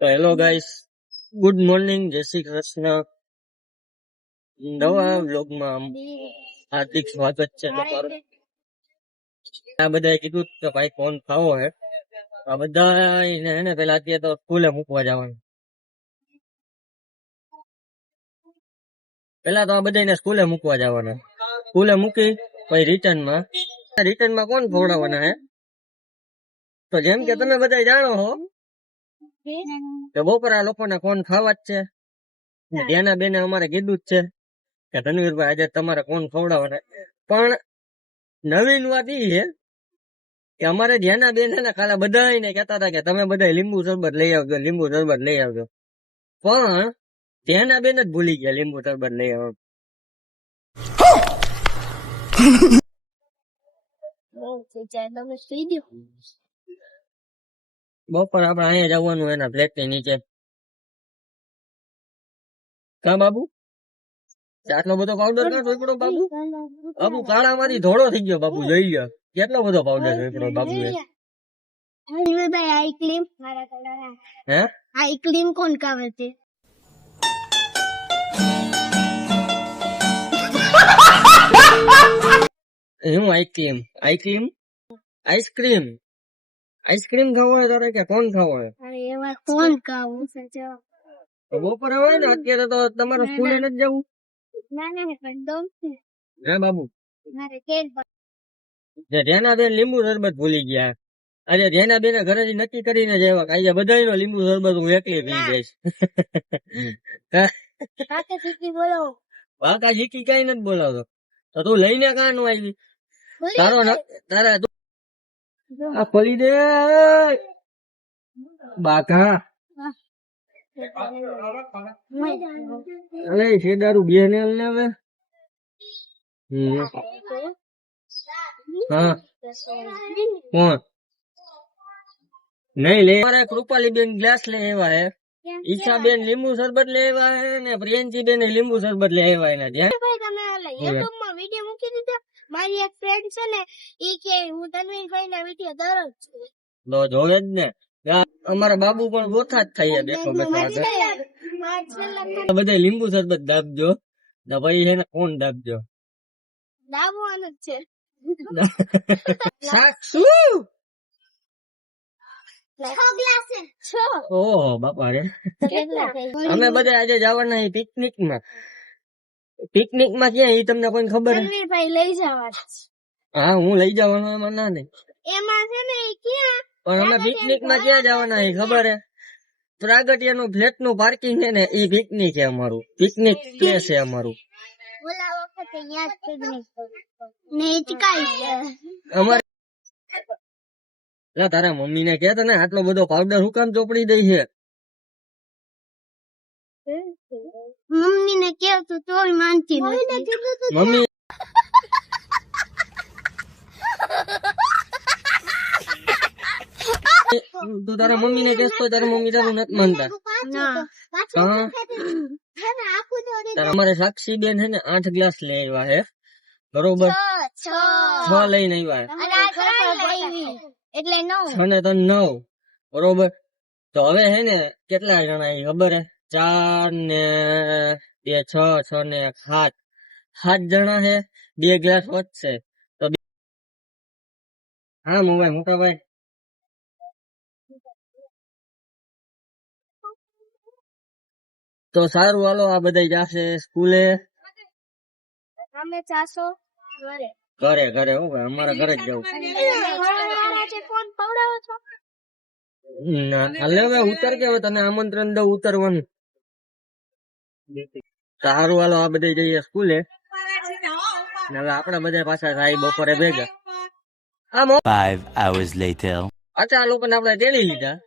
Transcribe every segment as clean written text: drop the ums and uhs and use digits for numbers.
તો hello guys, good morning, જય શ્રી કૃષ્ણ. નવા વ્લોગમાં હાર્દિક સ્વાગત છે તમારું. આ બધાએ કીધું કે ભાઈ કોણ ખાવો હે. આ બધા હે ને પેલા અત્યારે તો સ્કૂલે મૂકવા જવાનું. પેલા તો આ બધાને સ્કૂલે મૂકવા જવાના. સ્કૂલે મૂકી પછી રિટર્નમાં કોણ ખવડાવવાના હે? તો જેમ કે તમે બધા જાણો છો કે બપોર આ લોકોને કોણ ખાવા જ છે. ધ્યાના બેને અમારે કીધું જ છે કે ધનવીરભાઈ આજે તમારે કોણ ખવડાવવાના. પણ નવીન વાત ઈ છે કે અમારે ધ્યાના બેન છે ને કાલે બધાને કહેતા હતા કે તમે બધા લીંબુ શરબત લઈ આવજો, લીંબુ શરબત લઈ આવજો. પણ ધ્યાના બેન જ ભૂલી ગયા લીંબુ શરબત લઈ આવજો. બપોર આપડે અહીંયા જવાનું એના ફ્લેટ ની નીચે. કા બાબુ આટલો બધો પાવડર કાં સોપડો બાબુ? બાબુ કાળા માંથી ધોળો થઈ ગયો બાબુ, જોઈ ગયો કેટલો બધો પાવડર સોપડો બાબુ. હે આઈ ક્રીમ કોણ ખાવે છે? હું આઈસ્ક્રીમ ખાવો હોય તારે કે કોણ ખાવો હોય? અરે એવા કોણ ખાવું છે? બપોરે હોય ને અત્યારે તો તમારે સ્કૂલે નથી જવું? ના પણ દમ છે. હે બાબુ મારે કેલ રેના બેન લીંબુ શરબત ભૂલી ગયા. આજે રેના બેન ઘરેથી નક્કી કરીને જેવા આજે બધાનો લીંબુ શરબત હું એકલી પી જઈશ. કાકે સીધી બોલો. વાકા જીકી કઈ નથી બોલાવતો. તો તું લઈને કાં નો આવી? તારા આ ખોલી દે બાકા. અરે શેદારું બેન ને હવે. હા કોણ નહીં લે? મારે કૃપાલી બેન ગ્લાસ લઈ આવ્યા હે, ઈચ્છા બેન લીંબુ શરબત લઈ આવ્યા હે ને પ્રિયંશી બેન લીંબુ શરબત લઈ આવ્યા એના ધ્યાન. તમે યુટ્યુબ માં વિડિયો મૂકી દીધો. મારી એક ફ્રેન્ડ છે ને ઈ કે હું તન્વીરભાઈ ના વિડિયો દરરોજ તો જોવે જ ને. અમારા બાબુ પણ ગોથા જ થાય બેઠો બેઠો. બધા લીંબુ શરબત દાબજો ને ભાઈ છે ને કોણ દાબજો? દાબવાનું જ છે. સાક્ષુ ઓહો બાપા રે. અમે બધા આજે જવાના પિકનિક માં. ક્યાં એ તમને કોઈ ખબર? તન્વીરભાઈ લઈ જવા. હા હું લઈ જવાનો એમાં ના નહીં. એમાં છે ને ક્યાં પણ અમે પિકનિક માં ક્યાં જવાના એ ખબર હે? પ્રાગટ્યા નું ફ્લેટ નું પાર્કિંગ છે ને એ પિકનિક છે અમારું, પિકનિક પ્લેસ છે અમારું. ઓલા વખતે યાદ પિકનિક ને ઇટકાઈ અમારે તારા મમ્મી ને કે તને આટલો બધો પાવડર હું કામ ચોપડી દઈ છે? મમ્મી ને કેવ તો તોય માનતી નથી. મમ્મી તું તારા મમ્મી ને કહેતો તારા મમ્મી તારું નથી માનતા. અમારે સાક્ષી બેન છે ને 8 ગ્લાસ લઈ આવ્યા હે, બરોબર? 6 લઈને આવ્યા એટલે 9 6 ને 9 બરોબર. તો હવે હે ને કેટલા જણા ખબર હે? 4 ને 2 6 ને 7 જણા હે. 2 ગ્લાસ વધશે તો હા મોટા ભાઈ. તો સારું હાલો, આ બધા જાશે સ્કૂલે. અમે ચાસો ઘરે હો ભાઈ, અમારા ઘરે જ જવું. ફોન પવડાવો છો ના હાલે હવે ઉતર કે હવે તને આમંત્રણ દઉં ઉતરવાનું. સારું હાલો, આ બધા જઈએ સ્કૂલે. હવે આપડા બધા પાછા થાય બપોરે ભેગા. 5 hours later. અચ્છા આ લોકોને આપણે તેડી લીધા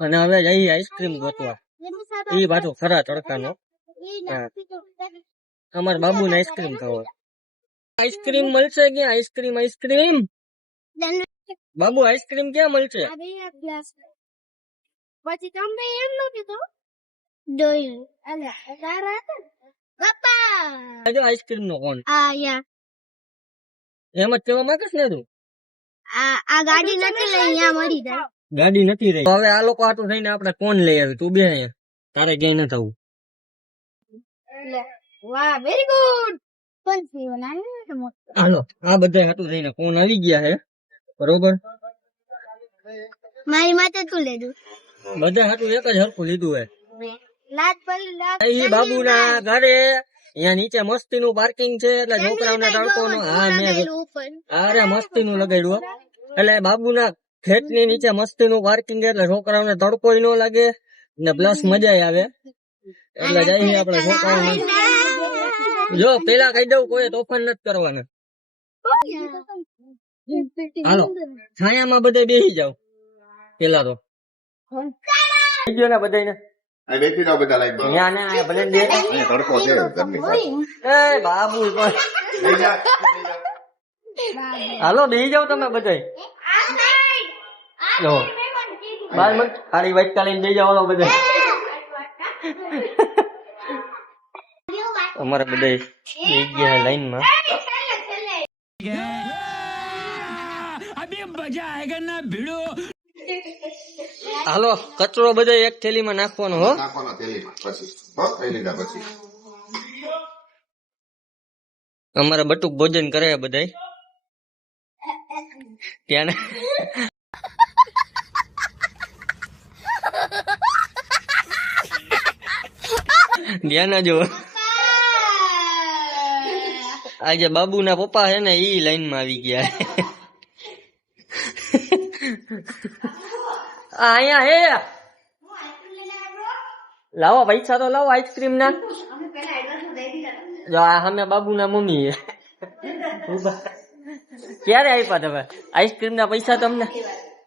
અને હવે જઈએ આઈસ્ક્રીમ ગોતવા. એ પાછો ખરા તડકાનો. અમારા બાબુ ને આઈસ્ક્રીમ ખાવા. આઈસ્ક્રીમ મળશે ક્યાં? આઈસ્ક્રીમ બાબુ આઈસ્ક્રીમ ક્યાં મળશે? પછી તમે એમ નો કીધું દોઈ અલા તારા પપ્પા આજે આઈસ્ક્રીમ નો કોણ? યા એમ જ કહેવા માંગે ને તું? આ ગાડી નથી લઈ અહીંયા મળી જાય. ગાડી નથી રહી. તો હવે આ લોકો હાટું થઈને આપણે કોણ લઈ આવી? તું બે અહીંયા. તારે ક્યાંય ન થવું. વાહ વેરી ગુડ. કોણ છે એવો નાનો મોટો? હાલો આ બધા હાટું થઈને કોણ આવી ગયા હે, બરોબર? મારી માથે તું લે દઉં. બધા હાટું એક જ હરખું લીધું હે. લાત પર લાત. એ બાબુના ઘરે અહીંયા નીચે મસ્તીનું પાર્કિંગ છે એટલે છોકરાઓને તડકોનો હા મેં ઉપર અરે મસ્તીનું લગાડ્યું હો. એટલે બાબુના ખેતની નીચે મસ્તીનું પાર્કિંગ એટલે છોકરાઓને તડકોય ન લાગે ને પ્લસ મજા આવે. એટલે જઈએ આપણે છોકરાઓને. જો પેલા કહી દઉં કોઈ તોફાન નથી કરવાના. હાલો છાયામાં બધે બેસી જાવ પેલા તો. થઈ ગયો ને બધાને? આ બેસી જાઓ બધા લાઈન માં. ત્યાં ને આ ભલે બે. અહીંયા તડકો છે ઘરની પાસે. એ બાબુ પણ. લઈ જા. હાલો બેસી જાવ તમે બધા. જો બાર મત ખાલી વાઇટ કાલીને બેસી જાવ હાલો બધા. અમારે બધા બેસી ગયા લાઈન માં. હાલો કચરો બધો એક થેલીમાં નાખવાનો હો. નાખવાનો થેલીમાં પછી. હો લઈ લીધા પછી. અમારે બટુક ભોજન કરે બધા ત્યાં. ધ્યાન જો આજે બાબુના પપ્પા છે ને ઈ લાઈન માં આવી ગયા. અહીંયા હે લાવો પૈસા તો લાવો આઈસ્ક્રીમ ના. જો આ સામે બાબુના મમ્મી હે. ક્યારે આપ્યા તમે આઈસ્ક્રીમ ના પૈસા તમને?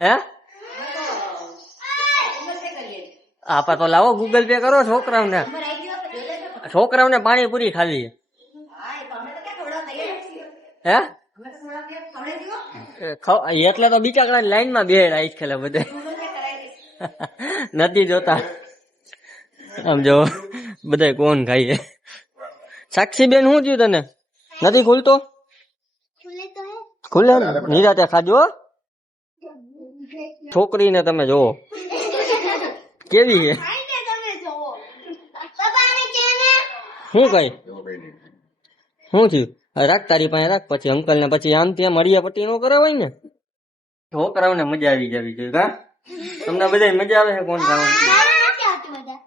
હે આપા તો લાવો ગૂગલ પે કરો છોકરાઓને. છોકરાઓને પાણીપુરી ખાવી હે એટલે તો બીજા લાઈન માં બે આઈ ખેલે બધે. નથી જોતા આમ જો બધા કોણ ખાઈએ. સાક્ષી બેન શું થયું તને? નથી ખુલતો? ખુલે નિરાતે ખાજો. છોકરીને તમે જોવો કેવી છે. શું કઈ શું થયું? રાખ તારી પાસે રાખ, પછી અંકલ ને પછી આમ ત્યાં મળ્યા પટ્ટી નો કરે હોય ને. છોકરાઓને મજા આવી જવી જોઈએ. કા તમને બધા મજા આવે છે? કોણ ખાવાનું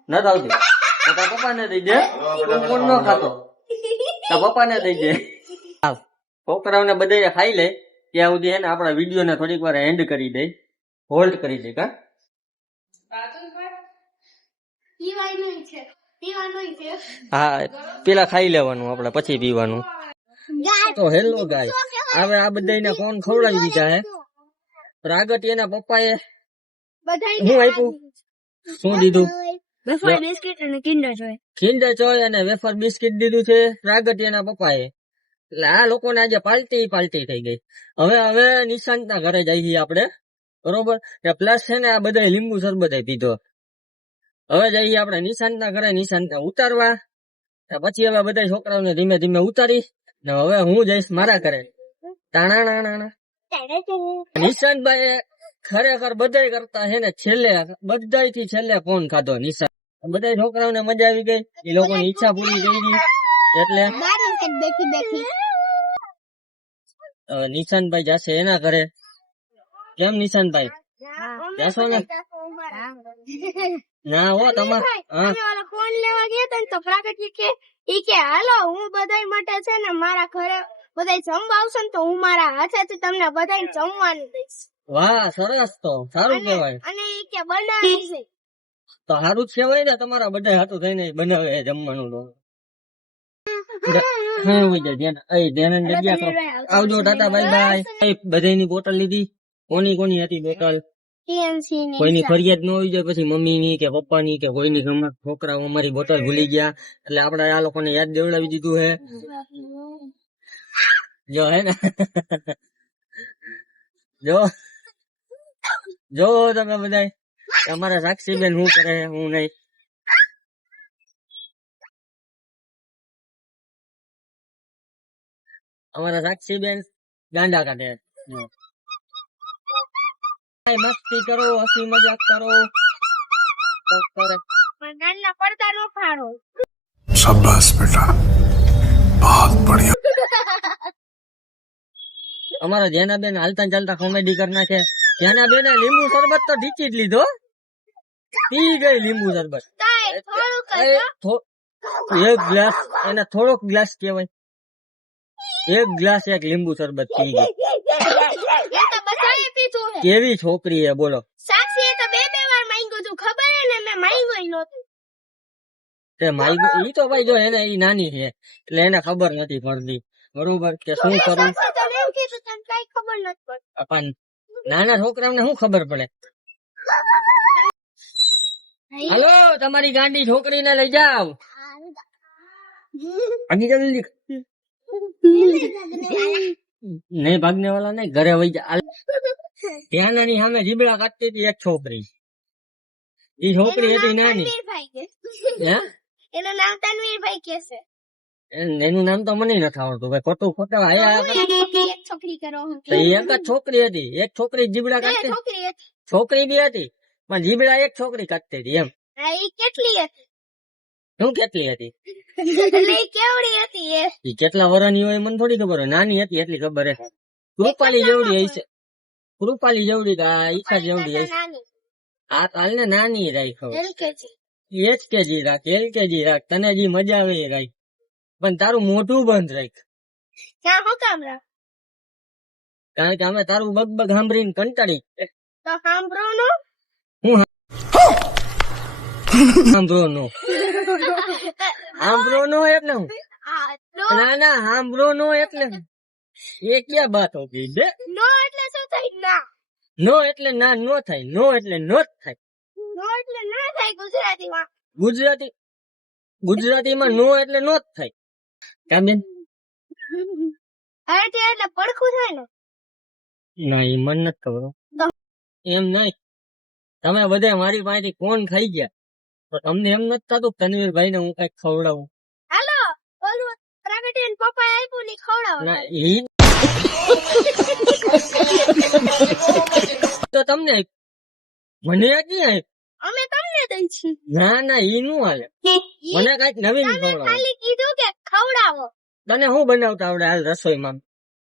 નથી આવતી? તો તારા પપ્પા ને દઈ દે. કોણ ન ખાતો તારા પપ્પા ને દઈ દે. છોકરાઓને બધા ખાઈ લે ત્યાં સુધી હે ને આપણા વિડીયો ને થોડીક વાર એન્ડ કરી દે, હોલ્ડ કરી દે. કા હા પેલા ખાઈ લેવાનું આપડે પછી પીવાનું. તો હેલો ગાય હવે આ બધાને કોણ ખવડાવી દીધા હે? પ્રાગટ્યના પપ્પાએ શું આપ્યું? શું દીધું? વેફર બિસ્કિટ અને કિન્ડર જોય. કિન્ડર જોય અને વેફર બિસ્કિટ દીધું છે પ્રાગટ્યના પપ્પાએ. એટલે આ લોકોને આજે પાલટી થઈ ગઈ. હવે નિશાંતના ઘરે જઈએ આપણે, બરોબર? પ્લસ છે ને આ બધા લીંબુ શરબત પીધો. હવે જઈએ આપણે નિશાંતના ઘરે, નિશાંતને ઉતારવા. પછી હવે બધા છોકરાઓને ધીમે ધીમે ઉતારી ને હવે હું જઈશ મારા ઘરે. તાણા નિશાંતભાઈ ખરેખર બધા કરતા છે ને છેલ્લે, બધાથી છેલ્લે ફોન ખાધો નિશાંત. બધા છોકરાઓને મજા આવી ગઈ, એ લોકોની ઈચ્છા પૂરી થઈ ગઈ. એટલે નિશાંતભાઈ જશે એના ઘરે. કેમ નિશાંતભાઈ જશો ને? ના હો તમારે ફોન લેવા ગયા તા ને તો પ્રાગટ્ય કે ઈ કે હાલો હું બધા માટે છે ને મારા ઘરે બધા જમવા આવશે ને તો હું મારા હાથેથી તમને બધા જમવાનું દઈશ. વાહ સરસ, તો સારું કહેવાય. અને ઈ કે બનાવી તો સારું જ કહેવાય ને, તમારા બધા હાથું થઈને બનાવે જમવાનું. તો આવજો, ટાટા બાય બાય. બધાની બોટલ લીધી? કોની હતી બોટલ? કોઈની ફરિયાદ ન હોવી જોઈએ પછી મમ્મી ની કે પપ્પા ની કે કોઈની. છોકરાઓ અમારી બોટલ ભૂલી ગયા એટલે આપણે આ લોકોને યાદ દેવડાવી દીધું હે. જો હે ને જો તમે બધા અમારા સાક્ષી બેન શું કરે હું નહીં. અમારા સાક્ષી બેન ગાંડા કાઢે. મસ્તી કરો, હસી મજાક કરો. તો કરે. પણ નાના પડદા નો ફાડો. शाबाश बेटा बहुत बढ़िया અમારા જેનાબેન હાલતા ને ચાલતા કોમેડી કરી નાખે. જેનાબેને લીંબુ શરબત તો ઢીચી જ લીધો, પી ગઈ લીંબુ શરબત. કાંઈ થોડુંક જ એ હો. એક ગ્લાસ, એને થોડોક ગ્લાસ કહેવાય, એક ગ્લાસ એક લીંબુ શરબત પી ગઈ. એ તો બધાએ પીધું હે. કેવી છોકરી હે બોલો. સાક્ષીએ તો બે વાર માંગ્યું તું, ખબર હે ને, મેં માંગ્યું ય નહોતું. તે માઈ ઈ તો ભાઈ જો એને ઈ નાની છે એટલે એને ખબર નથી પડતી, બરોબર કે શું કરવું. સાક્ષી તને એમ કીધું, તને કાંઈ ખબર નથી પડતી. પણ નાના છોકરાઓને શું ખબર પડે. હાલો, તમારી ગાંડી છોકરીને લઈ જાવ. ભાગી જાવ જલ્દી. નહીં ભાગને વાળા નહીં, ઘરે વહી જા. ત્યાંની સામે જીબડા કાઢતી હતી એક છોકરી. ઈ છોકરી હતી નાની. તનવીરભાઈ કે. હે? એનું નામ તનવીરભાઈ કે છે. એનું નામ તો મને નથી આવડતું ભાઈ, ખોટું ખોટા આયા કરે. એક છોકરી કરો હું તો ઈ એક જ છોકરી હતી, એક છોકરી જીબડા કાઢતી. છોકરી હતી. છોકરી બી હતી પણ જીબડા એક છોકરી કાઢતી હતી એમ. હા, ઈ કેટલી હતી? શું કેટલી હતી? એટલે ઈ કેવડી હતી એ? ઈ કેટલા વર્ષની હોય મને થોડી ખબર હોય, નાની હતી એટલી ખબર હે. કૃપાલી જેવડી હશે, કૃપાલી જેવડી કે આ ઈચ્છા જેવડી હશે. નાની આ કાલ ને નાની રાખ હવે. એલકેજી. એચકેજી રાખ, એલકેજી રાખ, તને જે મજા આવે એ રાખ, પણ તારું મોઢું બંધ રાખ. ક્યાં હું કામ રાખ? કારણ કે અમે તારું બગબગ સાંભળીને કંટાળી. તો સાંભળો નો. સાંભળો નો, સાંભળો નો એટલે હું. આ નો ના ના, સાંભળો નો એટલે એ ક્યાં વાત હોગી બે. નો એટલે શું થાય? ના. નો એટલે ના નો થાય, નો એટલે નો જ થાય. નો એટલે ના થાય ગુજરાતીમાં. ગુજરાતીમાં નો એટલે નો જ થાય. કાં બેન? અરે તે એટલે પડખું થાય ને. ના એ મને નથી ખબર હો. એમ નહીં, તમે બધા મારી પાસેથી કોણ ખાઈ ગયા તો તમને એમ નથી થતું તનવીરભાઈ ને હું કઈક ખવડાવું? હાલો, ઓલું પ્રગટીને પપ્પાએ આપ્યું ની ખવડાવો. ના ઈ તો તમને આપ્યું. મને ક્યાં આપ્યું? અમે તમને દઈ છીએ. ના ના ઈ નું હાલે, મને કઈક નવીન તમે ખવડાવો. ખાલી કીધું કે ખવડાવો. તને શું બનાવતા આવડે હાલ રસોઈમાં?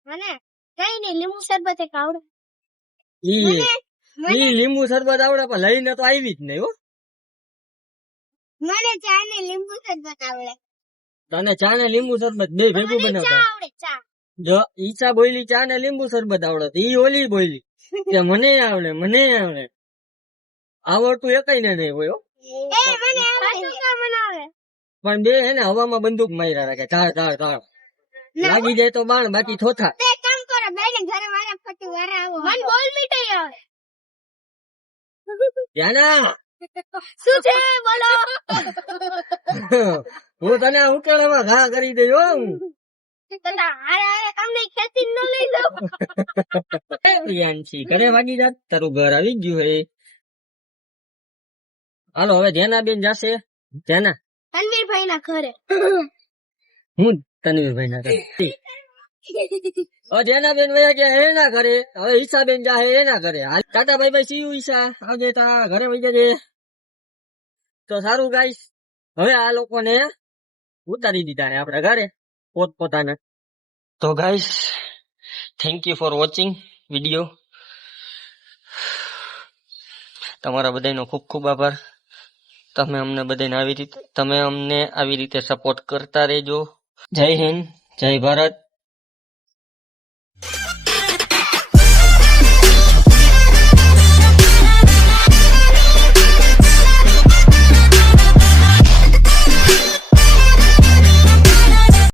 મને કઈ નહીં, લીંબુ શરબત એક આવડે. ઈ મને ઈ લીંબુ શરબત આવડે પણ લઈને તો આવી જ નહીં હો. મને ચા ને લીંબુ શરબત આવડે. તને ચા ને લીંબુ શરબત બે ભેગું મને ચા બનાવતા આવડે, ચા. જો ઈચ્છા બોલી ચા ને લીંબુ શરબત આવડે, ઈ ઓલી બોલી કે મને આવડે, મને આવડે. આવડતું એકઈ ને નહીં હોય હો. એ મને આવડે. ચા બનાવે. પણ બે હે ને હવામાં બંદૂક માર્યા રાખે, ધાર ધાર ધાર. લાગી જાય તો બાણ, બાકી થોથા. તે કામ કરો, બેને ઘરે મારા ફટી વારે આવો. મને બોલ મીઠાઈ આવે. ત્યાંના શું છે બોલો? હું તને ઉકેલામાં ઘા કરી દઈ હો હું. તને હારે હારે તમને ખેતી ન લઈ જાવ. એ પ્રિયાંશી ઘરે વાગી જાત, તારું ઘર આવી ગયું હે. હાલો હવે જેના બેન જાશે. જેના તનવીરભાઈ ના ઘરે. હું તનવીરભાઈ ના ઘરે. જેના બેન વયા ગયા એના ઘરે, હવે ઈશા બેન જાહે એના ઘરે. હાલ Tata bye bye, C you Isha. આવજે તા ઘરે વઈ જજે. તો સારું ગાઈસ, હવે આ લોકોને ઉતારી દીધા હે આપણા ઘરે પોતપોતાના. તો guys, thank you for watching video. તમારા બધાનો ખૂબ ખૂબ આભાર. તમે અમને આવી રીતે સપોર્ટ કરતા રહેજો. જય હિન્દ, જય ભારત.